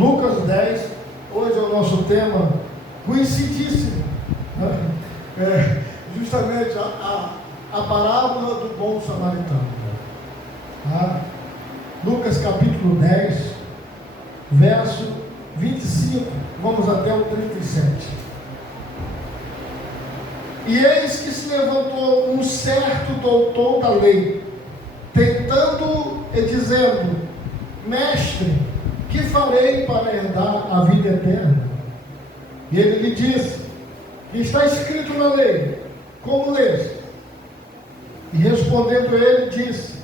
Lucas 10, hoje é o nosso tema conhecidíssimo, né? Justamente a parábola do bom samaritano. Tá? Lucas capítulo 10, verso 25, vamos até o 37. E eis que se levantou um certo doutor da lei, tentando e dizendo: Mestre, que farei para herdar a vida eterna? E ele lhe disse: está escrito na lei, como leste? E respondendo ele, disse: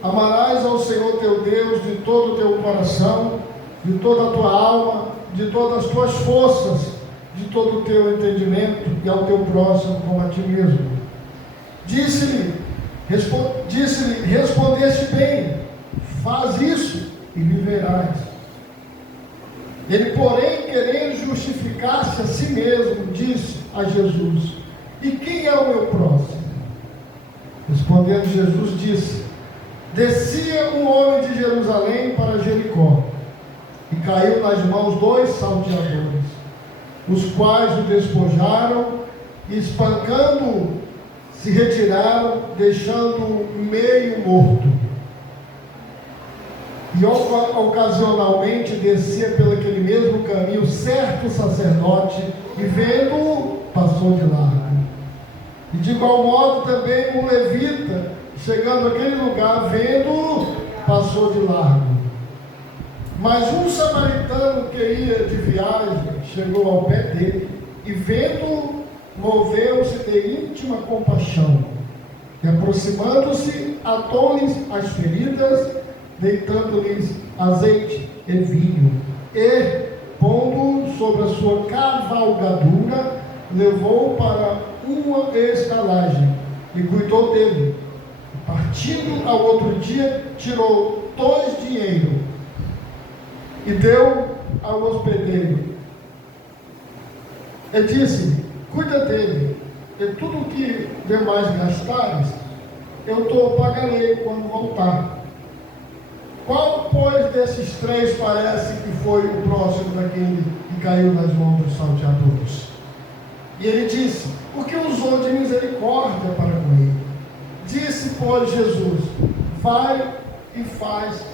amarás ao Senhor teu Deus de todo o teu coração, de toda a tua alma, de todas as tuas forças, de todo o teu entendimento, e ao teu próximo como a ti mesmo. Disse-lhe, respondeste bem, faz isso e viverás. Ele, porém, querendo justificar-se a si mesmo, disse a Jesus: e quem é o meu próximo? Respondendo Jesus, disse: descia um homem de Jerusalém para Jericó, e caiu nas mãos 2 salteadores, os quais o despojaram, e espancando-o, se retiraram, deixando-o meio morto. E ocasionalmente descia pelo aquele mesmo caminho certo sacerdote, e vendo-o, passou de largo. E de igual modo também um levita, chegando àquele lugar, vendo-o, passou de largo. Mas um samaritano que ia de viagem chegou ao pé dele, e vendo-o, moveu-se de íntima compaixão, e aproximando-se, atou-lhes as feridas, deitando-lhes azeite e vinho, e, pondo-o sobre a sua cavalgadura, levou-o para uma estalagem, e cuidou dele. Partindo ao outro dia, tirou 2 dinheiros, e deu ao hospedeiro, e disse: cuida dele, e tudo o que demais gastares, eu te pagarei quando voltar. Qual, pois, desses 3 parece que foi o próximo daquele que caiu nas mãos dos salteadores? E ele disse: porque usou de misericórdia para com ele. Disse, pois, Jesus: vai e faz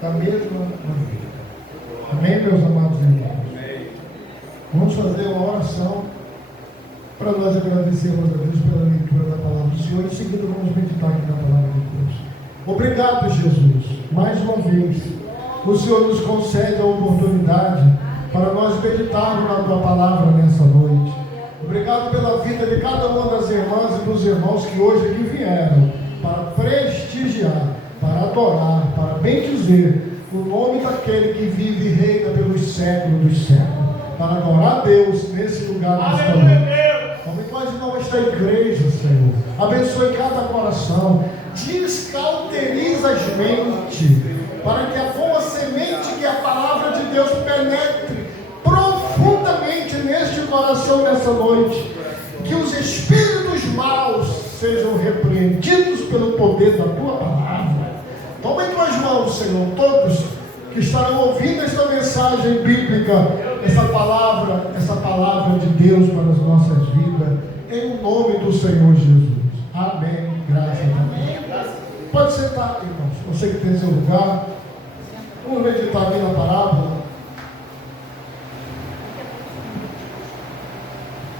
da mesma maneira. Amém, meus amados irmãos? Vamos fazer uma oração para nós agradecermos a Deus pela leitura da palavra do Senhor. Em seguida vamos meditar aqui na palavra de Deus. Obrigado, Jesus, mais uma vez o Senhor nos concede a oportunidade para nós meditarmos na tua palavra nessa noite. Obrigado pela vida de cada uma das irmãs e dos irmãos que hoje aqui vieram para prestigiar, para adorar, para bendizer o nome daquele que vive e reina pelos séculos dos séculos, para adorar a Deus nesse lugar, nesta noite. Abençoe esta igreja, Senhor. Abençoe cada coração. Descauteriza as mentes, para que a boa semente, que é a palavra de Deus, penetre profundamente neste coração nessa noite. Que os espíritos maus sejam repreendidos pelo poder da tua palavra. Toma em tuas mãos, Senhor, todos que estarão ouvindo esta mensagem bíblica, essa palavra de Deus para as nossas vidas, em nome do Senhor Jesus. Amém. Graças a Deus. Pode sentar, irmãos, você que tem seu lugar. Vamos meditar aqui na parábola.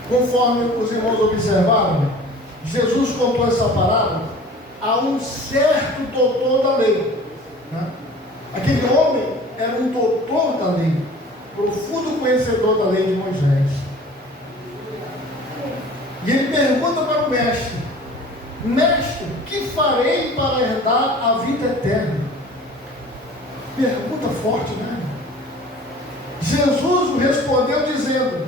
Conforme os irmãos observaram, Jesus contou essa parábola a um certo doutor da lei, né? Aquele homem era um doutor da lei, profundo conhecedor da lei de Moisés. E ele pergunta para o mestre: mestre, que farei para herdar a vida eterna? Pergunta forte, né? Jesus respondeu dizendo,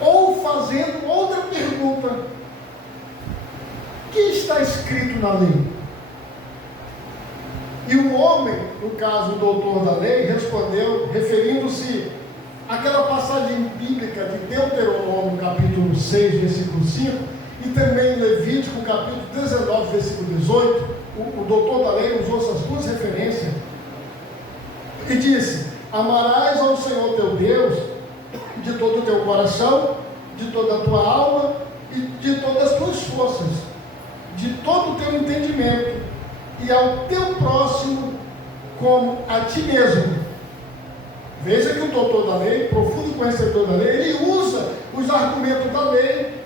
ou fazendo outra pergunta: que está escrito na lei? E o homem, no caso o doutor da lei, respondeu, referindo-se àquela passagem bíblica de Deuteronômio, capítulo 6, versículo 5, e também Levítico, capítulo 19, versículo 18. O doutor da lei usou essas duas referências E disse: amarás ao Senhor teu Deus de todo o teu coração, de toda a tua alma e de todas as tuas forças, de todo o teu entendimento, e ao teu próximo como a ti mesmo. Veja que o doutor da lei, profundo conhecedor da lei, ele usa os argumentos da lei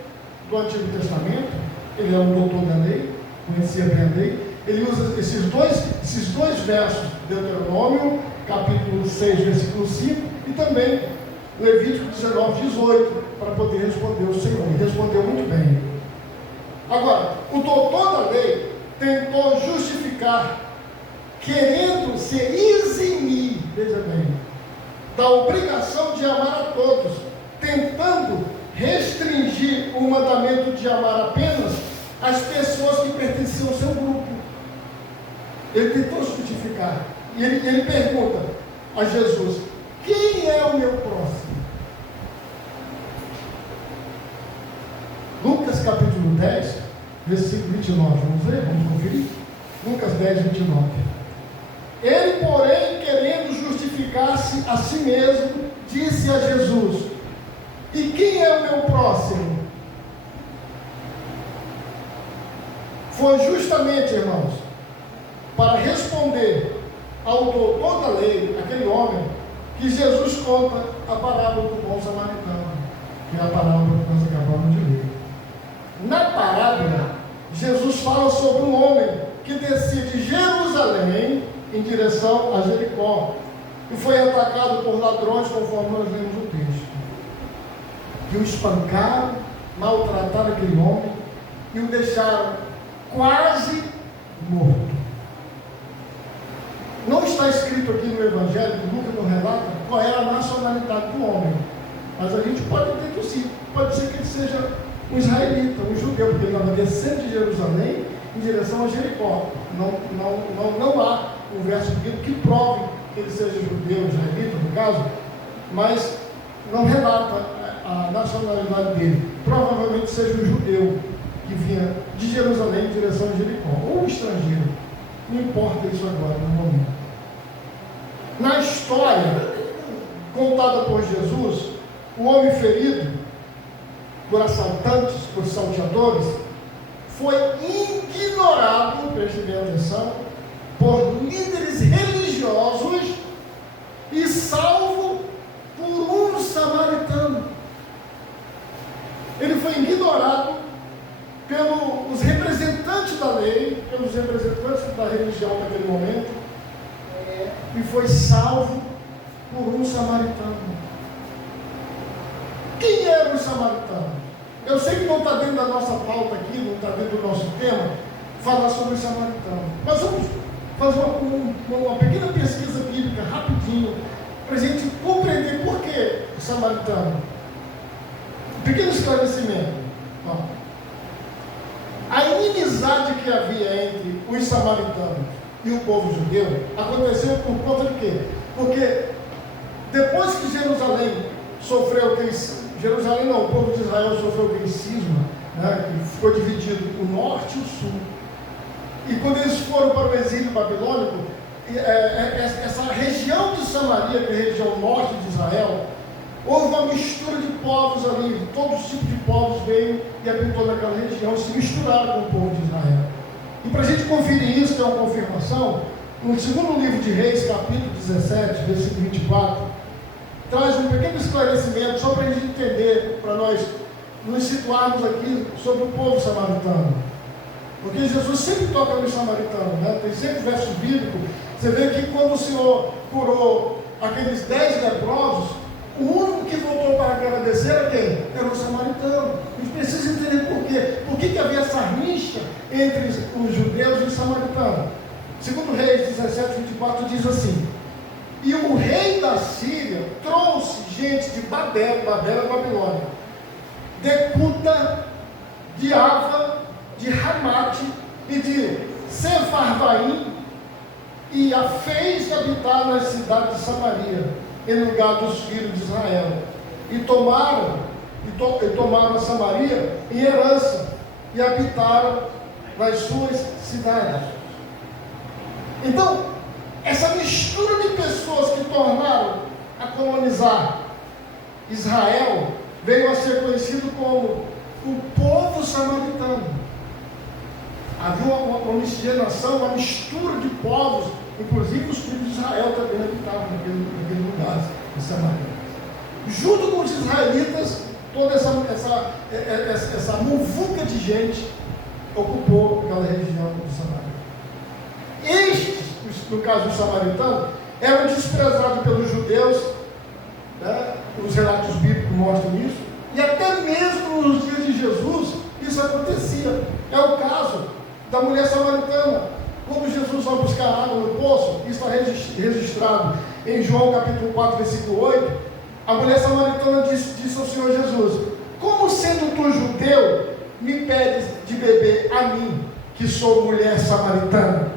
do Antigo Testamento. Ele é um doutor da lei, conhecia bem a lei. Ele usa esses dois versos, Deuteronômio, capítulo 6, versículo 5, e também Levítico 19, 18, para poder responder ao Senhor. Ele respondeu muito bem. Agora, o doutor da lei tentou justificar, querendo se eximir, veja bem, da obrigação de amar a todos, tentando restringir o mandamento de amar apenas as pessoas que pertenciam ao seu grupo. Ele tentou justificar. E ele pergunta a Jesus: quem é o meu próximo? Lucas capítulo 10, versículo 29. Vamos ler? Vamos conferir? Lucas 10, 29. Ele, porém, querendo justificar-se a si mesmo, disse a Jesus: e quem é o meu próximo? Foi justamente, irmãos, para responder ao doutor da lei, aquele homem, que Jesus conta a parábola do bom samaritano, que é a parábola que nós acabamos de ler. Na parábola, Jesus fala sobre um homem que descia de Jerusalém em direção a Jericó e foi atacado por ladrões, conforme nós lemos o texto, que o espancaram, maltrataram aquele homem e o deixaram quase morto. Não está escrito aqui no Evangelho, Lucas não relata qual era a nacionalidade do homem, mas a gente pode deduzir, pode ser que ele seja um israelita, um judeu, porque ele estava descendo de Jerusalém em direção a Jericó. Não há um verso bíblico que prove que ele seja judeu, israelita no caso, mas não relata a nacionalidade dele. Provavelmente seja um judeu que vinha de Jerusalém em direção a Jericó, ou um estrangeiro. Não importa isso agora, no momento. Na história contada por Jesus, o homem ferido por assaltantes, por salteadores, foi ignorado, preste bem atenção, por líderes religiosos e salvo por um samaritano. Ele foi ignorado pelos representantes da lei, pelos representantes da religião naquele momento, e foi salvo por um samaritano. Quem era o samaritano? Eu sei que não está dentro da nossa pauta aqui, não está dentro do nosso tema, falar sobre o samaritano. Mas vamos fazer uma pequena pesquisa bíblica, rapidinho, para a gente compreender por que o samaritano. Um pequeno esclarecimento. Bom, a inimizade que havia entre os samaritanos e o povo judeu aconteceu por conta de quê? Porque depois que Jerusalém sofreu Jerusalém não, o povo de Israel sofreu aquele cisma, né, que ficou dividido o norte e o sul. E quando eles foram para o exílio babilônico, essa região de Samaria, que é a região norte de Israel, houve uma mistura de povos ali, todos os tipos de povos veio e habitou naquela região, se misturaram com o povo de Israel. E para a gente conferir isso, tem uma confirmação, no segundo livro de Reis, capítulo 17, versículo 24, traz um pequeno esclarecimento, só para a gente entender, para nós nos situarmos aqui sobre o povo samaritano. Porque Jesus sempre toca no samaritano, né? Tem sempre versos bíblicos. Você vê que quando o Senhor curou aqueles 10 leprosos, o único que voltou para agradecer era quem? Era o samaritano. A gente precisa entender por quê. Por que havia essa rixa entre os judeus e os samaritanos? Segundo Reis 17, 24 diz assim: e o rei da Síria trouxe gente de Babel é Babilônia, de Cuta, de Ava, de Ramate e de Sefarvaim, e a fez habitar nas cidades de Samaria, em lugar dos filhos de Israel. E tomaram a Samaria em herança, e habitaram nas suas cidades. Então, essa mistura de pessoas que tornaram a colonizar Israel, veio a ser conhecido como o povo samaritano. Havia uma miscigenação, uma mistura de povos, inclusive os filhos de Israel também habitavam naquele lugar, em Samaria. Junto com os israelitas, toda essa muvuca de gente ocupou aquela região de Samaria. Estes, no caso dos samaritanos, eram desprezados pelos judeus, né? Os relatos bíblicos mostram isso, e até mesmo nos dias de Jesus, isso acontecia. É o caso da mulher samaritana. Quando Jesus vai buscar água no poço, isso está registrado em João capítulo 4, versículo 8, a mulher samaritana disse ao Senhor Jesus: como sendo tu judeu, me pedes de beber a mim, que sou mulher samaritana?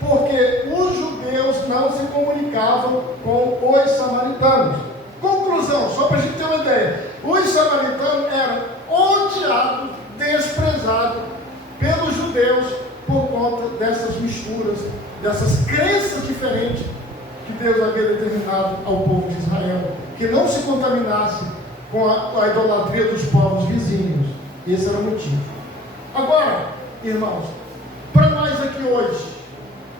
Porque os judeus não se comunicavam com os samaritanos. Conclusão, só para a gente ter uma ideia: os samaritanos eram odiados, desprezados pelos judeus por conta dessas misturas, dessas crenças diferentes que Deus havia determinado ao povo de Israel, que não se contaminasse com a idolatria dos povos vizinhos. Esse era o motivo. Agora, irmãos, para nós aqui hoje,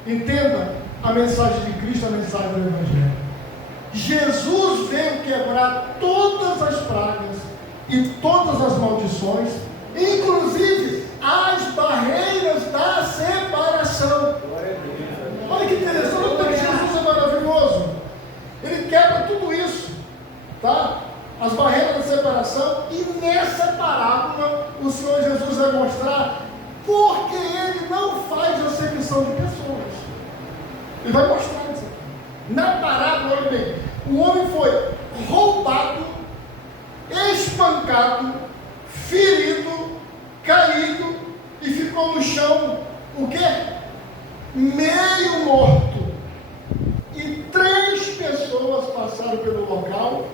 entenda a mensagem de Cristo, a mensagem do Evangelho. Jesus veio quebrar todas as pragas e todas as maldições, inclusive as barreiras da separação. Olha que interessante, como Jesus é maravilhoso. Ele quebra tudo isso, tá? As barreiras da separação, e nessa parábola o Senhor Jesus vai mostrar porque Ele não faz acepção de pessoas. Ele vai mostrar isso aqui. Na parábola, olha bem, o homem foi roubado, espancado, ferido, caído e ficou no chão, o quê? Meio morto. E 3 pessoas passaram pelo local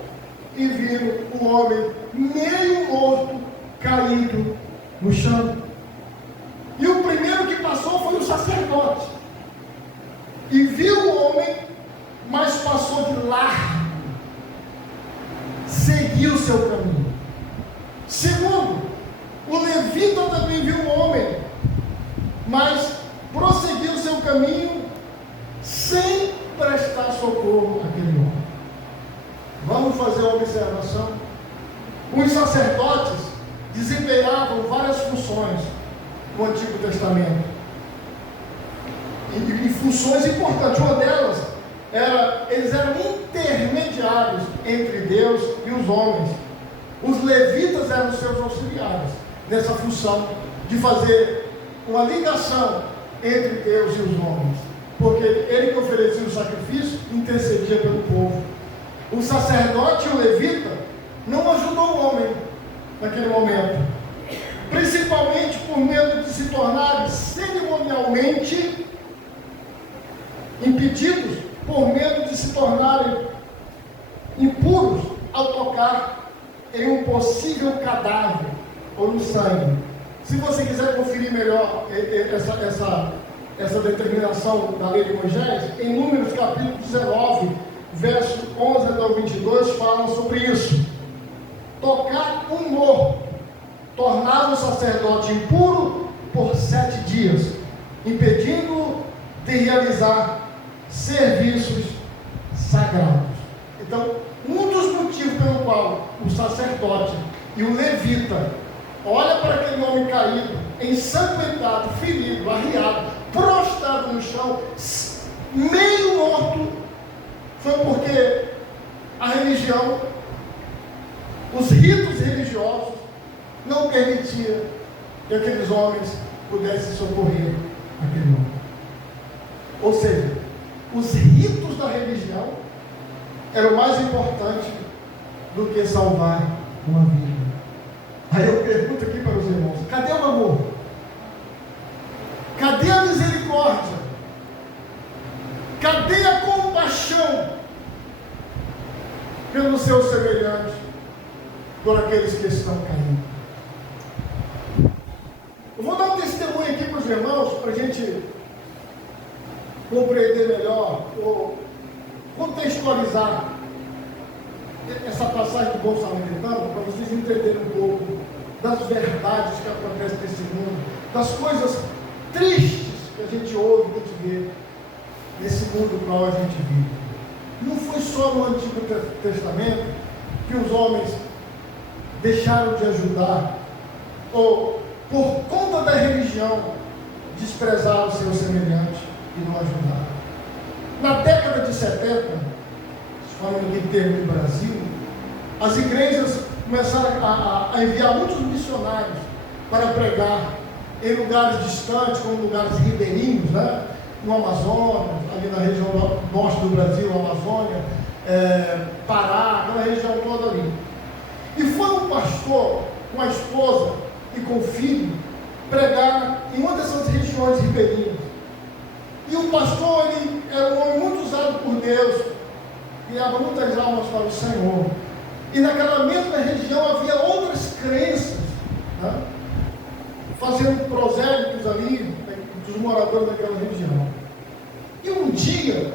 e viram o homem meio morto, caído no chão. E o primeiro que passou foi o sacerdote. E viu o homem, mas passou de largo. Seguiu o seu caminho. Segundo, o levita também viu o homem, mas prosseguiu o seu caminho sem prestar socorro àquele homem. Vamos fazer uma observação. Os sacerdotes desempenhavam várias funções no Antigo Testamento. E funções importantes. Uma delas era, eles eram intermediários entre Deus e os homens. Os levitas eram seus auxiliares nessa função de fazer uma ligação entre Deus e os homens, porque ele que oferecia o sacrifício intercedia pelo povo. O sacerdote e o levita não ajudou o homem naquele momento, principalmente por medo de se tornarem cerimonialmente impedidos, por medo de se tornarem impuros ao tocar em um possível cadáver ou no sangue. Se você quiser conferir melhor essa determinação da lei de Moisés, em Números capítulo 19, verso 11 até o 22, fala sobre isso. Tocar um morto tornava o sacerdote impuro por 7 dias, impedindo-o de realizar serviços sagrados. Então, um dos motivos pelo qual o sacerdote e o levita olha para aquele homem caído, ensanguentado, ferido, arriado, prostrado no chão, meio morto, foi porque a religião, os ritos religiosos, não permitiam que aqueles homens pudessem socorrer aquele homem. Ou seja, os ritos da religião eram mais importantes do que salvar uma vida. Aí eu pergunto aqui para os irmãos: cadê o amor? Cadê a misericórdia? Cadê a compaixão pelos seus semelhantes, por aqueles que estão caindo? Eu vou dar um testemunho aqui para os irmãos, para a gente compreender melhor finalizar essa passagem do bom samaritano, para vocês entenderem um pouco das verdades que acontecem nesse mundo, das coisas tristes que a gente ouve, que a gente vê nesse mundo no qual a gente vive. Não foi só no Antigo Testamento que os homens deixaram de ajudar, ou por conta da religião desprezaram o seu semelhante e não ajudaram. Na década de 70, falando em termos do Brasil, as igrejas começaram a enviar muitos missionários para pregar em lugares distantes, como lugares ribeirinhos, né? No Amazonas, ali na região norte do Brasil, Amazônia, Pará, aquela região toda ali. E foi um pastor com a esposa e com o filho pregar em uma dessas regiões ribeirinhas. E o pastor, ele era um homem muito usado por Deus, criava muitas almas para o Senhor. E naquela mesma região havia outras crenças, né? Fazendo prosélitos ali, dos moradores daquela região. E um dia,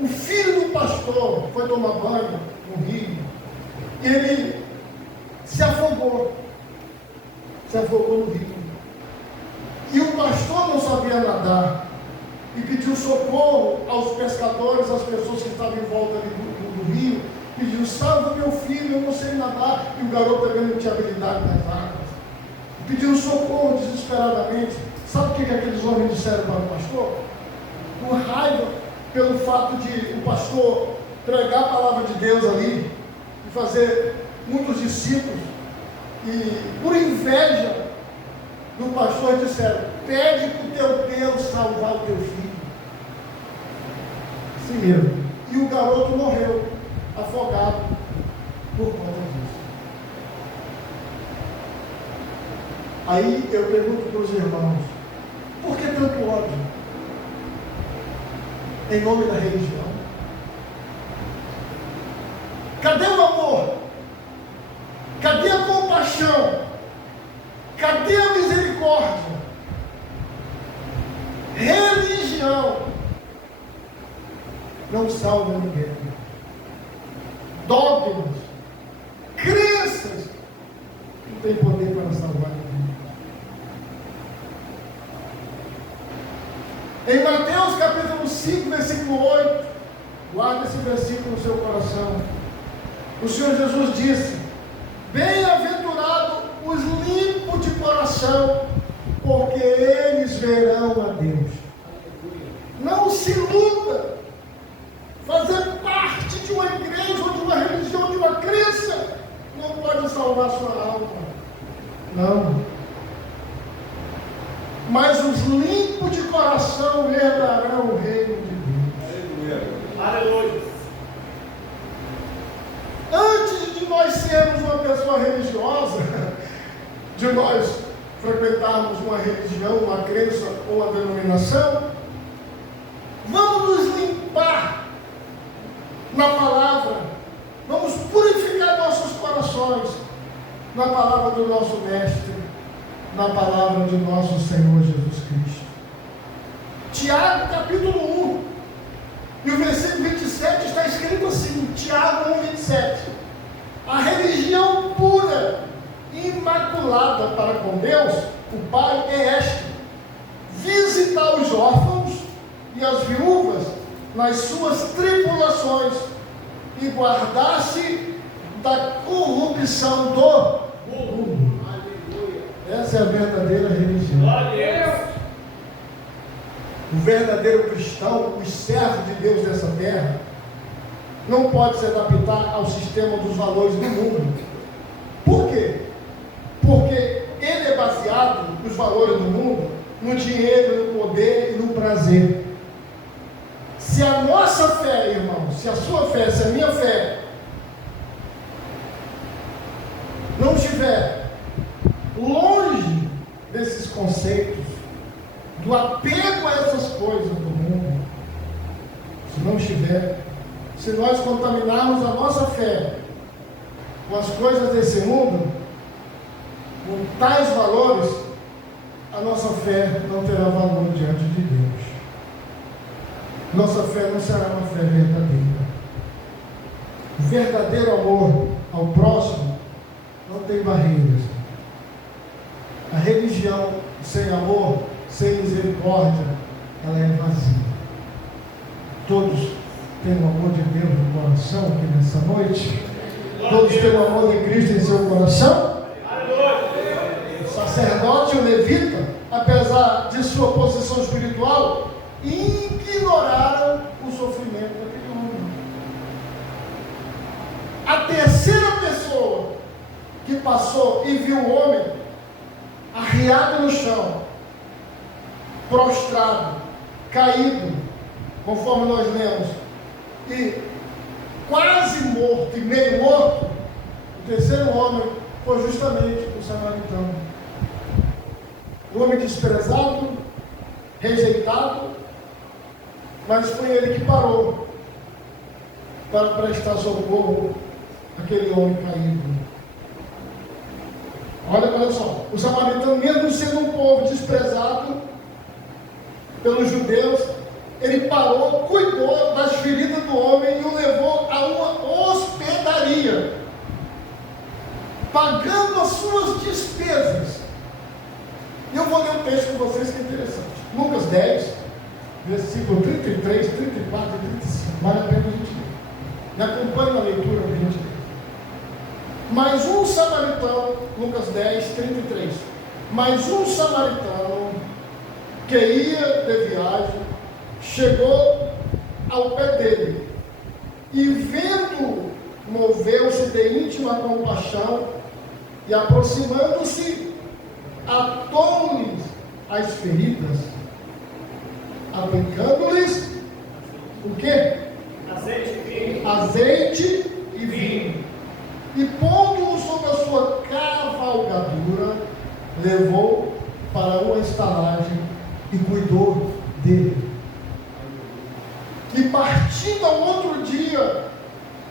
o filho do pastor foi tomar banho no rio, e ele se afogou no rio. E o pastor não sabia nadar, e pediu socorro aos pescadores, às pessoas que estavam em volta ali do rio, pediu: salva meu filho, eu não sei nadar. E o garoto também não tinha habilidade nas águas. Pediu socorro desesperadamente. Sabe o que aqueles homens disseram para o pastor? Com raiva pelo fato de o pastor pregar a palavra de Deus ali e fazer muitos discípulos, e por inveja do pastor disseram: pede para o teu Deus salvar o teu filho. Assim mesmo. E o garoto morreu afogado por conta disso. Aí eu pergunto para os irmãos: por que tanto ódio em nome da religião? Cadê o amor? Cadê a compaixão? Cadê a misericórdia? Religião não salva ninguém. Dogmas, crenças, não tem poder para salvar ninguém. Em Mateus capítulo 5, versículo 8, guarda esse versículo no seu coração. O Senhor Jesus disse: bem-aventurado os limpos de coração, porque eles verão a Deus. Não se iluda. Fazer parte de uma igreja, ou de uma religião, de uma crença, não pode salvar sua alma. Não. Mas os limpos de coração herdarão o reino de Deus. Aleluia. Antes de nós sermos uma pessoa religiosa, de nós frequentarmos uma religião, uma crença ou uma denominação, vamos nos limpar na palavra, vamos purificar nossos corações na palavra do nosso Mestre, na palavra de nosso Senhor Jesus Cristo. Tiago capítulo 1, e o versículo 27 está escrito assim, Tiago 1, 27. A religião pura e imaculada para com Deus, o Pai, é esta: visitar os órfãos e as viúvas nas suas tribulações e guardar-se da corrupção do mundo. Essa é a verdadeira religião. O verdadeiro cristão, o servo de Deus dessa terra, não pode se adaptar ao sistema dos valores do mundo. Por quê? Porque ele é baseado, os valores do mundo, no dinheiro, no poder e no prazer. Se a nossa fé, irmão, se a sua fé, se a minha fé não estiver longe desses conceitos, do apego a essas coisas do mundo, se não estiver, se nós contaminarmos a nossa fé com as coisas desse mundo, com tais valores, a nossa fé não terá valor diante de Deus. Nossa fé não será uma fé verdadeira. O verdadeiro amor ao próximo não tem barreiras. A religião sem amor, sem misericórdia, ela é vazia. Todos têm o amor de Deus no coração aqui nessa noite? Todos têm o amor de Cristo em seu coração? O sacerdote e o levita, apesar de sua posição espiritual, ignoraram o sofrimento daquele homem. A terceira pessoa que passou e viu o homem arriado no chão, prostrado, caído, conforme nós lemos, e quase morto e meio morto, o terceiro homem foi justamente o samaritano. O homem desprezado, rejeitado, mas foi ele que parou para prestar socorro àquele homem caído. Olha só, o samaritano, mesmo sendo um povo desprezado pelos judeus, ele parou, cuidou das feridas do homem e o levou a uma hospedaria, pagando as suas despesas. E eu vou ler um texto com vocês que é interessante. Lucas 10, versículo 33, 34 e 35. Vale a pena a gente ler. Me acompanhe na leitura para a gente ler. Mas um samaritano, Lucas 10, 33. Mas um samaritano que ia de viagem chegou ao pé dele e, vendo, moveu-se de íntima compaixão e, aproximando-se, atou-lhes as feridas, aplicando-lhes o quê? Azeite e vinho. E pondo-o sobre a sua cavalgadura, levou para uma estalagem e cuidou dele. E partindo ao outro dia,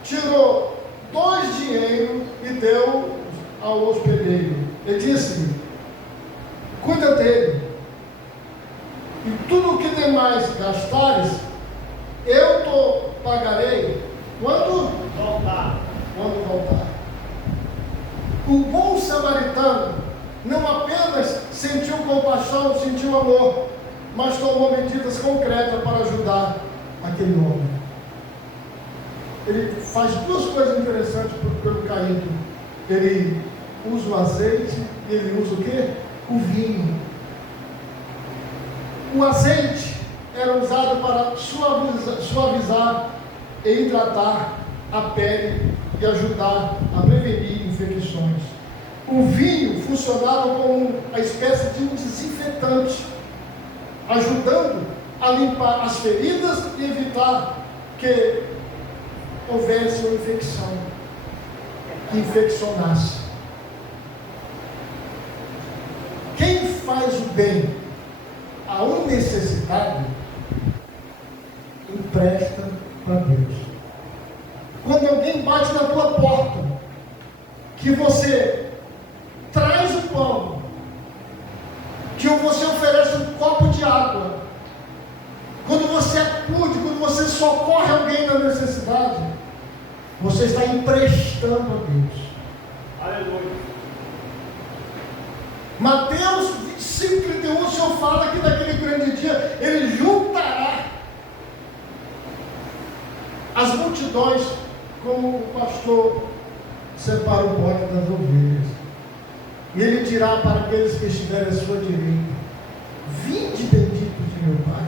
tirou 2 dinheiros e deu ao hospedeiro. Ele disse: cuida dele, e tudo o que demais gastares, eu te pagarei quando voltar. O bom samaritano não apenas sentiu compaixão, sentiu amor, mas tomou medidas concretas para ajudar aquele homem. Ele faz 2 coisas interessantes pelo caído. Ele usa o azeite e ele usa o quê? O vinho. O azeite era usado para suavizar e hidratar a pele e ajudar a prevenir infecções. O vinho funcionava como uma espécie de um desinfetante, ajudando a limpar as feridas e evitar que houvesse uma infecção, que infeccionasse. Quem faz o bem a um necessitado, empresta para Deus. Quando alguém bate na tua porta, que você traz o pão, que você oferece um copo de água, quando você acude, quando você socorre alguém na necessidade, você está emprestando a Deus. Aleluia. Mateus 25, 31, o Senhor fala que naquele grande dia Ele juntará as multidões, como o pastor separa o bote das ovelhas. E Ele dirá para aqueles que estiverem à sua direita: vinde benditos de meu Pai,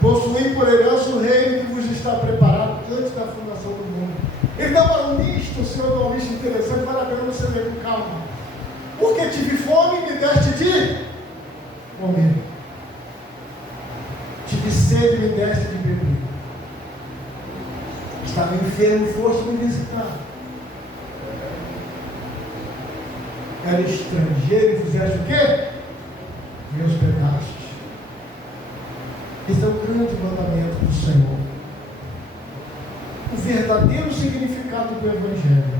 possuí por herança o reino que vos está preparado antes da fundação do mundo. Ele dá uma lista, o Senhor dá uma lista interessante, vale a pena você ler com calma. Porque tive fome e me deste de comer. Tive sede e me deste de beber. Estava enfermo e foste me visitar. Era estrangeiro e fizeste o quê? Me hospedaste. Esse é o grande mandamento do Senhor. O verdadeiro significado do Evangelho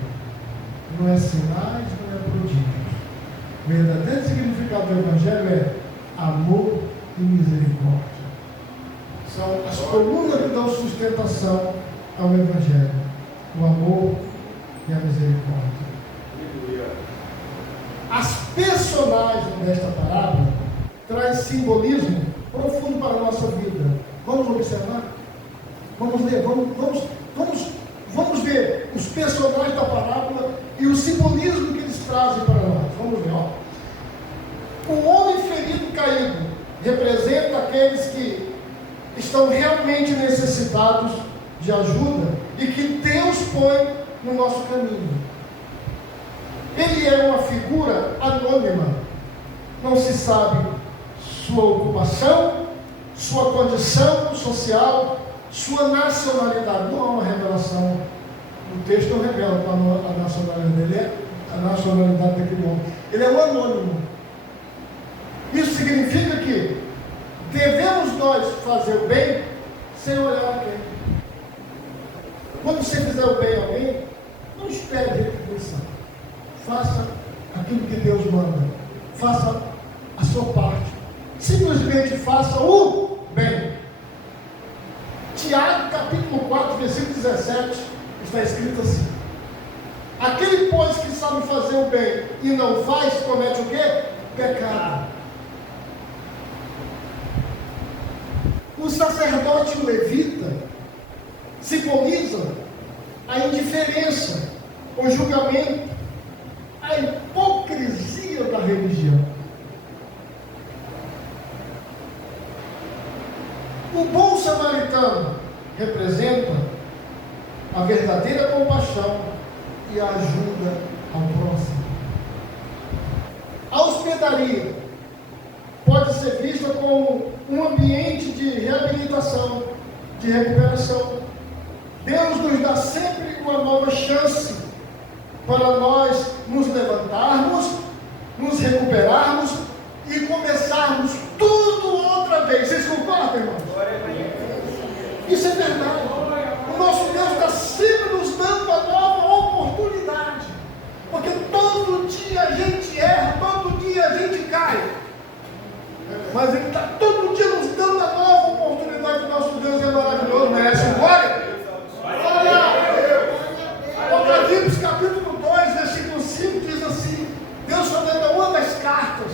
não é sinais, não é prodígios. O verdadeiro significado do Evangelho é amor e misericórdia. São as colunas que dão sustentação ao Evangelho. o amor e a misericórdia. As personagens desta parábola traz simbolismo profundo para a nossa vida. Vamos observar? Vamos ler, vamos ver os personagens da parábola e o simbolismo que eles trazem para nós. Vamos ver, ó. O homem ferido caído representa aqueles que estão realmente necessitados de ajuda e que Deus põe no nosso caminho. Ele é uma figura anônima, não se sabe sua ocupação, sua condição social, sua nacionalidade. Não há uma revelação, o texto não revela a nacionalidade dele, a nacionalidade daquele homem. Ele é um anônimo. Isso significa que devemos nós fazer o bem sem olhar a quem. Quando você fizer o bem a alguém, não espere retribuição. Faça aquilo que Deus manda. Faça a sua parte. Simplesmente faça o bem. Tiago, capítulo 4, versículo 17, está escrito assim: aquele, pois, que sabe fazer o bem e não faz, comete o quê? Pecado. O sacerdote e o levita simbolizam a indiferença, o julgamento, a hipocrisia da religião. O bom samaritano representa a verdadeira compaixão e a ajuda ao próximo. A hospedaria pode ser vista como um ambiente de reabilitação, de recuperação. Deus nos dá sempre uma nova chance para nós nos levantarmos, nos recuperarmos e começarmos tudo outra vez. Vocês concordam, irmãos? Isso é verdade. O nosso Deus está sempre nos dando uma nova oportunidade. Porque todo dia a gente erra, todo dia a gente cai. Mas Ele está todo dia nos dando a nova oportunidade. O nosso Deus é maravilhoso, merece glória. Apocalipse capítulo 2, versículo 5 diz assim: Deus só deu uma das cartas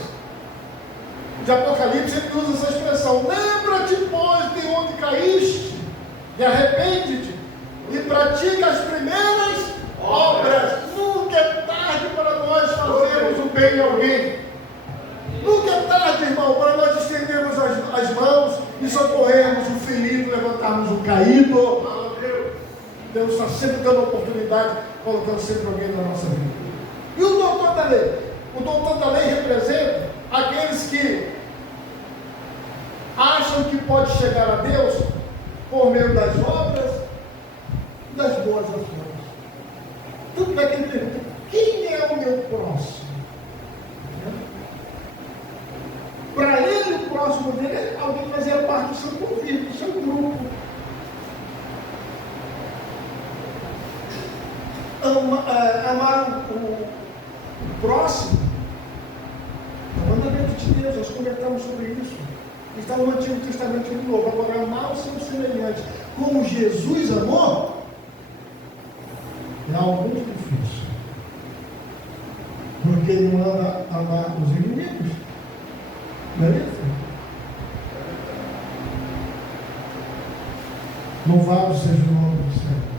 de Apocalipse, ele usa essa expressão: lembra-te, pois, de onde caíste, e arrepende-te, e pratica as primeiras obras. Nunca é tarde para nós fazermos o bem a alguém. Nunca é tarde, irmão, para nós estendermos as mãos e socorrermos o ferido, levantarmos o caído. Deus está sempre dando oportunidade, colocando sempre alguém na nossa vida. E o doutor da lei? O doutor da lei representa aqueles que acham que pode chegar a Deus por meio das obras e das boas ações. Tudo é que ele pergunta: quem é o meu próximo? Para ele, o próximo dele é alguém que fazia parte do seu convívio, do seu grupo. Amar o próximo é o mandamento de Deus. Nós comentamos sobre isso. Está no Antigo Testamento e no Novo. Agora, amar o seu semelhante como Jesus amou é algo muito difícil, porque ele manda amar os inimigos. Não é isso? Louvado seja o nome do Senhor.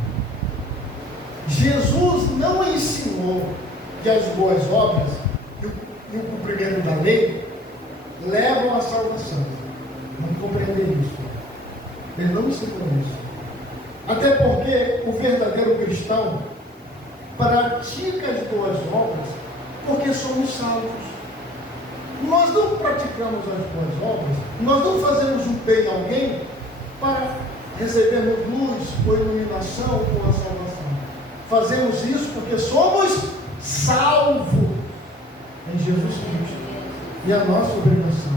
Jesus não ensinou que as boas obras e o cumprimento da lei levam à salvação. Vamos compreender isso. Ele não ensinou isso. Até porque o verdadeiro cristão pratica as boas obras porque somos salvos. Nós não praticamos as boas obras, nós não fazemos o bem a alguém para recebermos luz ou iluminação ou a salvação. Fazemos isso porque somos salvos em Jesus Cristo. E a nossa obrigação.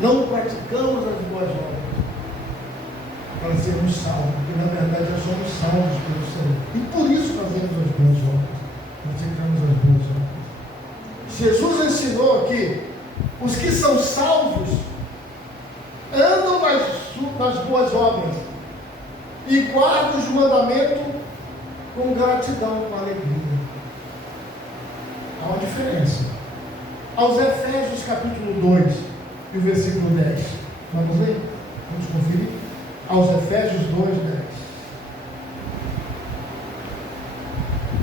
Não praticamos as boas obras para sermos salvos, porque na verdade já somos salvos pelo Senhor. E por isso fazemos as boas obras. Praticamos as boas obras. Jesus ensinou que os que são salvos andam nas boas obras e guarda os mandamentos com gratidão, com alegria. Há uma diferença. Aos Efésios capítulo 2 e o versículo 10. Vamos ler? Vamos conferir? Aos Efésios 2, 10.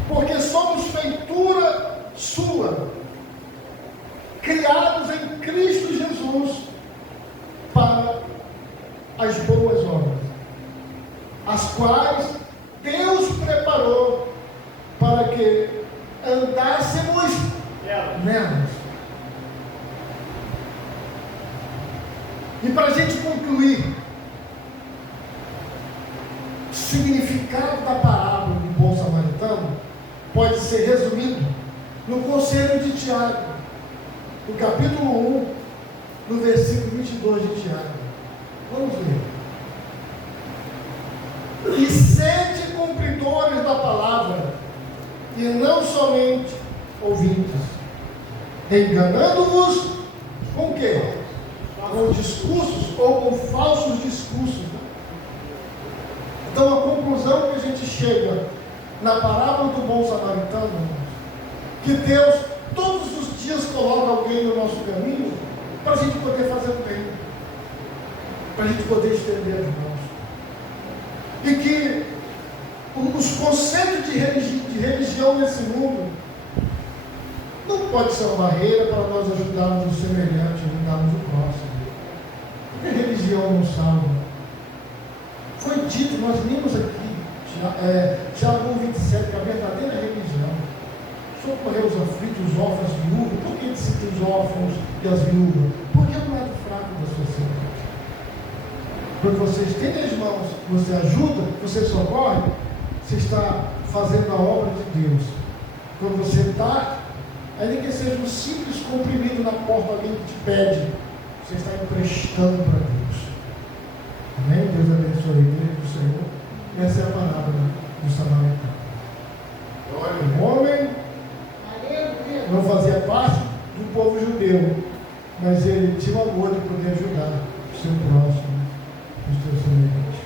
Porque somos feitura sua, criados em Cristo Jesus para as boas obras, as quais Deus preparou para que andássemos nelas. E para a gente concluir, o significado da parábola do bom samaritano pode ser resumido no conselho de Tiago, no capítulo 1, no versículo 22 de Tiago. Vamos ler. E sede cumpridores da palavra, e não somente ouvintes, enganando-vos com o quê? Com discursos ou com falsos discursos. Então a conclusão que a gente chega na parábola do bom samaritano, que Deus todos os dias coloca alguém no nosso caminho para a gente poder fazer o bem, para a gente poder estender as mãos. E que os conceitos de religião nesse mundo não pode ser uma barreira para nós ajudarmos o semelhante, ajudarmos o próximo. Porque a religião não salva. Foi dito, nós lemos aqui, Tiago 1,27, que a verdadeira religião socorrer os aflitos, os órfãos, as viúvas. Por que ele cita os órfãos e as viúvas? Porque é o lado fraco da sociedade. Quando você estende as mãos, você ajuda, você socorre, você está fazendo a obra de Deus. Quando você está, ainda que seja um simples comprimido na porta, alguém que te pede, você está emprestando para Deus. Amém? Deus abençoe a igreja do Senhor. Essa é a palavra do samaritano. O homem não fazia parte do povo judeu, mas ele tinha o amor de poder ajudar o seu próximo, os seus semelhantes.